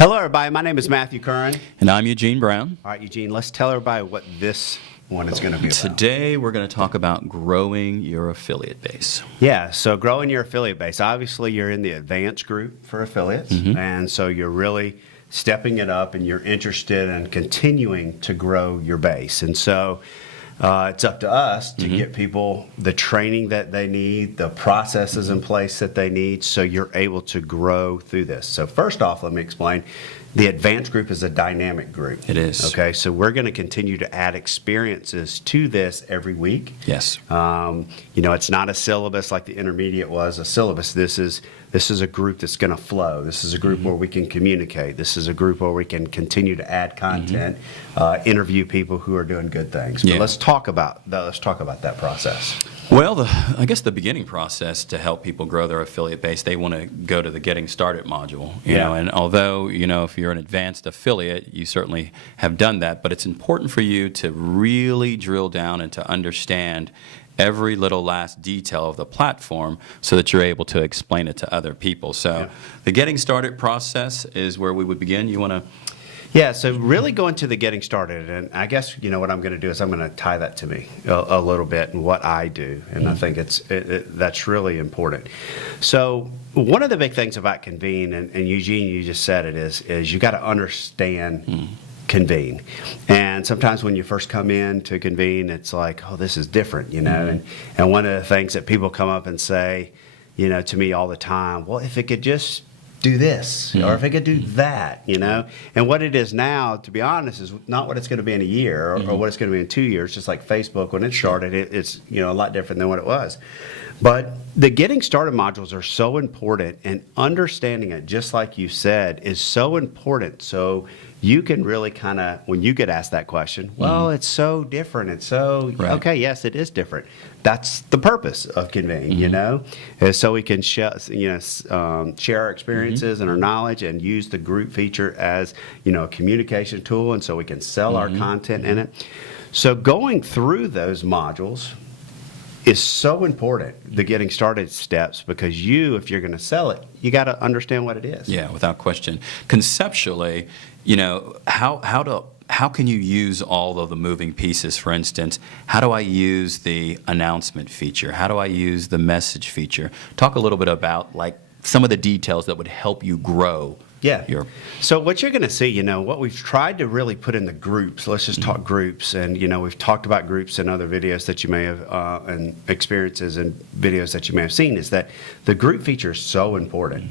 Hello, everybody. My name is Matthew Curran. And I'm Eugene Brown. All right, Eugene, let's tell everybody what this one is going to be about. Today, we're going to talk about growing your affiliate base. Yeah, so growing your affiliate base. Obviously, you're in the advanced group for affiliates, and so you're really stepping it up, and you're interested in continuing to grow your base. And so it's up to us to get people the training that they need, the processes in place that they need, so you're able to grow through this. So first off, let me explain. The advanced group is a dynamic group. It is. Okay, so we're going to continue to add experiences to this every week. Yes. It's not a syllabus like the intermediate was a syllabus. This is a group that's going to flow. This is a group where we can communicate. This is a group where we can continue to add content, interview people who are doing good things. But let's talk about that process. Well, I guess the beginning process to help people grow their affiliate base, they want to go to the Getting Started module. You know, and although, if you're an advanced affiliate, you certainly have done that, but it's important for you to really drill down and to understand every little last detail of the platform so that you're able to explain it to other people. So the Getting Started process is where we would begin. You want to... Yeah, so really going to the getting started, and I guess what I'm going to do is I'm going to tie that to me a little bit and what I do, and I think that's really important. So one of the big things about Convene, and Eugene, you just said it, is you got to understand Convene. And sometimes when you first come in to Convene, it's like, oh, this is different, and one of the things that people come up and say, to me all the time, well, if it could just do this, or if it could do that, And what it is now, to be honest, is not what it's going to be in a year or what it's going to be in 2 years. Just like Facebook, when it started, it's a lot different than what it was. But the Getting Started modules are so important, and understanding it, just like you said, is so important. So you can really kind of, when you get asked that question, well, it's so different. It's so, okay, yes, it is different. That's the purpose of Convene, is so we can share our experiences and our knowledge and use the group feature as, a communication tool, and so we can sell our content in it. So going through those modules is so important, the Getting Started steps, because if you're going to sell it, you got to understand what it is. Yeah, without question. Conceptually, how can you use all of the moving pieces? For instance, how do I use the announcement feature? How do I use the message feature? Talk a little bit about some of the details that would help you grow. So what you're going to see, what we've tried to really put in the groups, let's just talk groups, and, we've talked about groups in other videos that you may have, and experiences and videos that you may have seen, is that the group feature is so important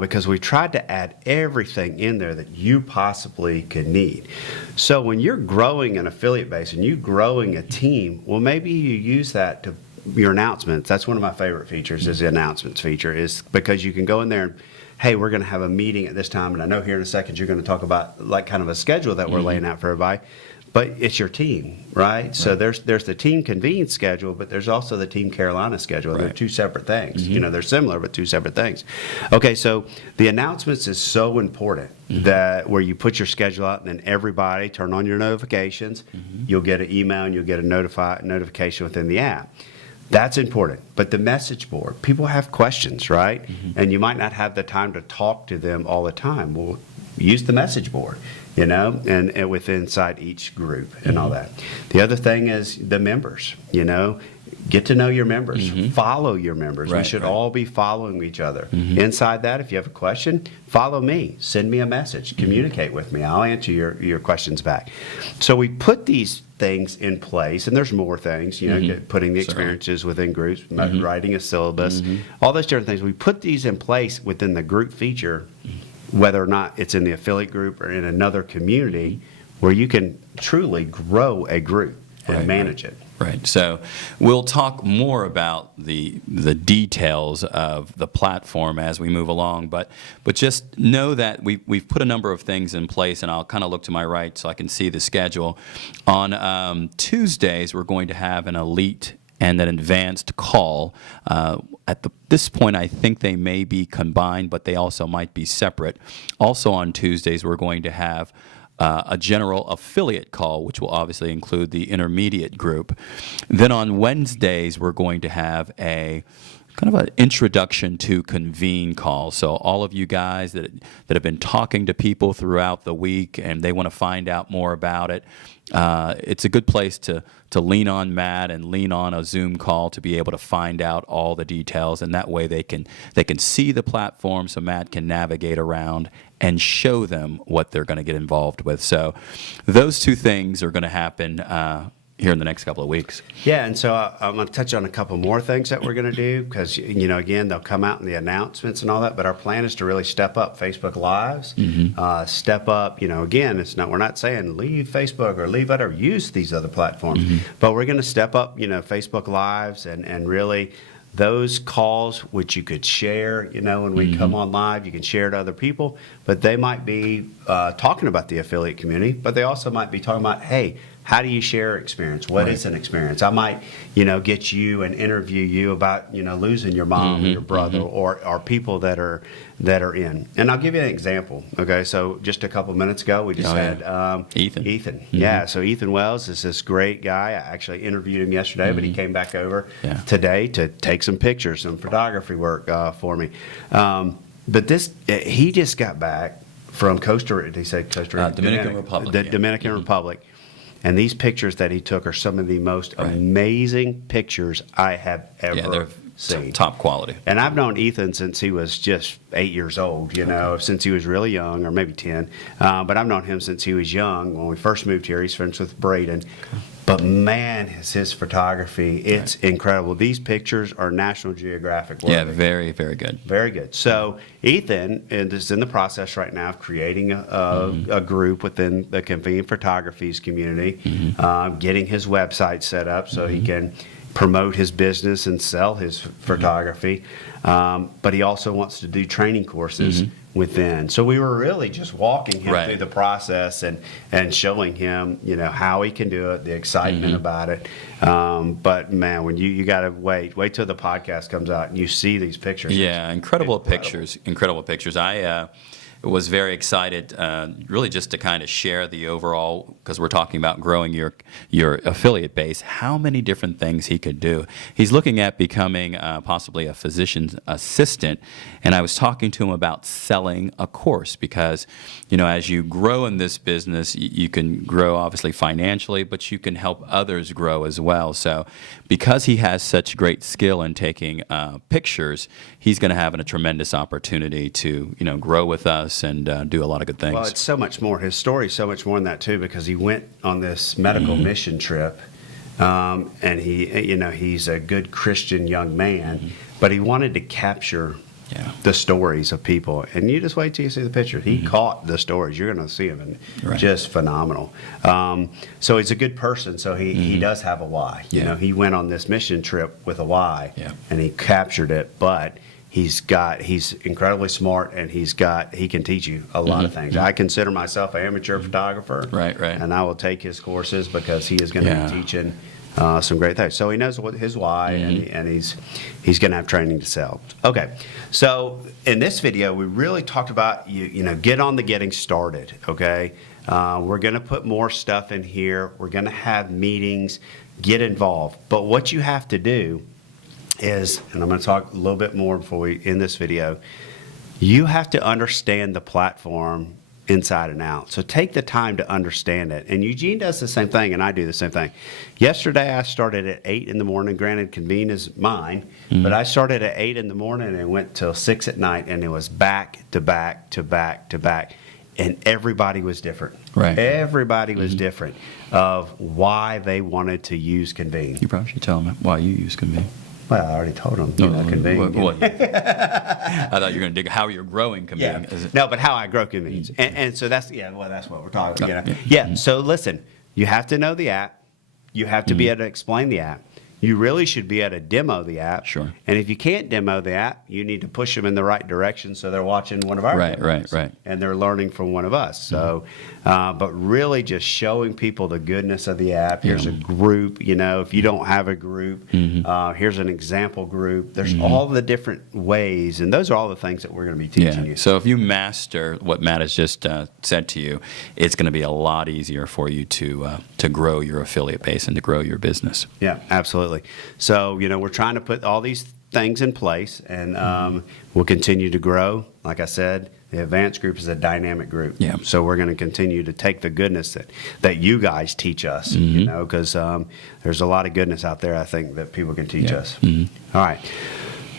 because we tried to add everything in there that you possibly could need. So when you're growing an affiliate base and you're growing a team, well, maybe you use that to your announcements. That's one of my favorite features is the announcements feature, is because you can go in there and, hey, we're going to have a meeting at this time, and I know here in a second you're going to talk about kind of a schedule that we're laying out for everybody, but it's your team, right? So there's the Team Convene schedule, but there's also the Team Carolina schedule. They're two separate things. They're similar, but two separate things. Okay, so the announcements is so important that where you put your schedule out, and then everybody turn on your notifications, you'll get an email and you'll get a notification within the app. That's important. But the message board, people have questions, right? And you might not have the time to talk to them all the time. Well, use the message board, and within inside each group and all that. The other thing is the members, get to know your members, follow your members. We should all be following each other. Inside that, if you have a question, follow me, send me a message, communicate with me. I'll answer your questions back. So we put these things in place, and there's more things, putting the experiences within groups, writing a syllabus, all those different things. We put these in place within the group feature, whether or not it's in the affiliate group or in another community, where you can truly grow a group and manage it. Right. So we'll talk more about the details of the platform as we move along, but just know that we've put a number of things in place, and I'll kind of look to my right so I can see the schedule. On Tuesdays, we're going to have an elite and an advanced call. At this point, I think they may be combined, but they also might be separate. Also on Tuesdays, we're going to have a general affiliate call, which will obviously include the intermediate group. Then on Wednesdays, we're going to have a kind of an introduction to Convene call. So all of you guys that have been talking to people throughout the week and they want to find out more about it, it's a good place to lean on Matt and lean on a Zoom call to be able to find out all the details, and that way they can see the platform so Matt can navigate around and show them what they're going to get involved with. So those two things are going to happen here in the next couple of weeks. Yeah, and so I'm going to touch on a couple more things that we're going to do because, again, they'll come out in the announcements and all that, but our plan is to really step up Facebook Lives, step up, again, we're not saying leave Facebook or leave whatever, use these other platforms, but we're going to step up, Facebook Lives and really those calls which you could share, when we come on live, you can share to other people, but they might be talking about the affiliate community, but they also might be talking about, hey, how do you share experience? What is an experience? I might, get you and interview you about, losing your mom or your brother or people that are in. And I'll give you an example. Okay, so just a couple minutes ago, we just had Ethan. Yeah, so Ethan Wells is this great guy. I actually interviewed him yesterday, but he came back over today to take some pictures, some photography work for me. But he just got back from Costa Rica. Did he say Costa Rica? Dominican Republic. The Dominican Republic. And these pictures that he took are some of the most amazing pictures I have ever seen. Top quality. And I've known Ethan since he was just 8 years old, since he was really young, or maybe 10. But I've known him since he was young. When we first moved here, he's friends with Braden. But man, his photography, it's incredible. These pictures are National Geographic worthy. Yeah, very, very good. Very good. So Ethan is in the process right now of creating a group within the Convene Photographies community, getting his website set up so he can promote his business and sell his photography. But he also wants to do training courses within. So we were really just walking him through the process and showing him, how he can do it, the excitement about it. But man, when you got to wait till the podcast comes out and you see these pictures. Yeah, incredible pictures. I was very excited, really just to kind of share the overall, because we're talking about growing your affiliate base, how many different things he could do. He's looking at becoming possibly a physician's assistant, and I was talking to him about selling a course because, as you grow in this business, you can grow obviously financially, but you can help others grow as well. So because he has such great skill in taking pictures, he's going to have a tremendous opportunity to, grow with us and do a lot of good things. Well, it's so much more. His story is so much more than that too, because he went on this medical mission trip, and he's a good Christian young man, but he wanted to capture the stories of people. And you just wait till you see the picture. He caught the stories. You're going to see them, and just phenomenal. So he's a good person. So he does have a why. He went on this mission trip with a why, and he captured it. But he's incredibly smart, and he can teach you a lot of things. I consider myself an amateur photographer, right, and I will take his courses because he is going to be teaching some great things. So he knows what his why, and he's going to have training to sell. Okay, so in this video, we really talked about get on the getting started. Okay, we're going to put more stuff in here. We're going to have meetings. Get involved. But what you have to do is, and I'm going to talk a little bit more before we end this video, you have to understand the platform inside and out. So take the time to understand it. And Eugene does the same thing, and I do the same thing. Yesterday, I started at 8 in the morning. Granted, Convene is mine, but I started at 8 in the morning and went till 6 at night, and it was back to back to back to back. And everybody was different. Right. Everybody was different of why they wanted to use Convene. You probably should tell them why you use Convene. Well, I already told them. Convene. I thought you were going to dig how you're growing Convene. No, but how I grow Convene. And so that's what we're talking about. So listen, you have to know the app. You have to be able to explain the app. You really should be able to demo the app. Sure. And if you can't demo the app, you need to push them in the right direction so they're watching one of our videos. Right. And they're learning from one of us. So, but really just showing people the goodness of the app. Here's a group, if you don't have a group, here's an example group. There's all the different ways, and those are all the things that we're going to be teaching you. So if you master what Matt has just said to you, it's going to be a lot easier for you to grow your affiliate base and to grow your business. Yeah, absolutely. So, we're trying to put all these things in place, and we'll continue to grow. Like I said, the advanced group is a dynamic group. Yeah. So we're going to continue to take the goodness that you guys teach us, you know, because there's a lot of goodness out there, I think, that people can teach us. All right.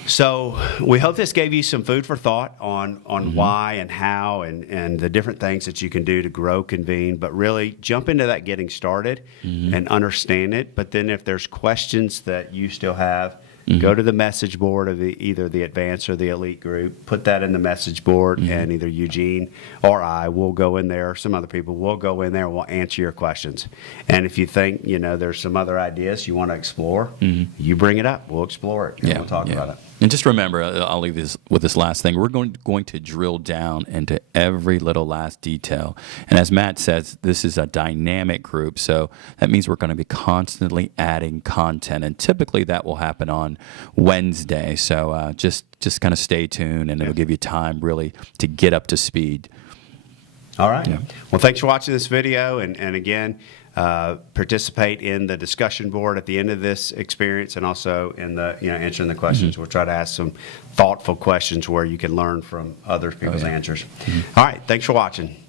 So we hope this gave you some food for thought on why and how and the different things that you can do to grow Convene, but really jump into that getting started and understand it. But then if there's questions that you still have, go to the message board of either the advanced or the elite group, put that in the message board, and either Eugene or I will go in there, or some other people will go in there and we'll answer your questions. And if you think, you know, there's some other ideas you want to explore, you bring it up. We'll explore it. And we'll talk about it. And just remember, I'll leave this with this last thing. We're going to drill down into every little last detail. And as Matt says, this is a dynamic group, so that means we're going to be constantly adding content. And typically that will happen on Wednesday. So just kind of stay tuned, and it'll give you time really to get up to speed. All right. Well, thanks for watching this video. And again, participate in the discussion board at the end of this experience, and also in the, you know, answering the questions. We'll try to ask some thoughtful questions where you can learn from other people's answers. All right. Thanks for watching.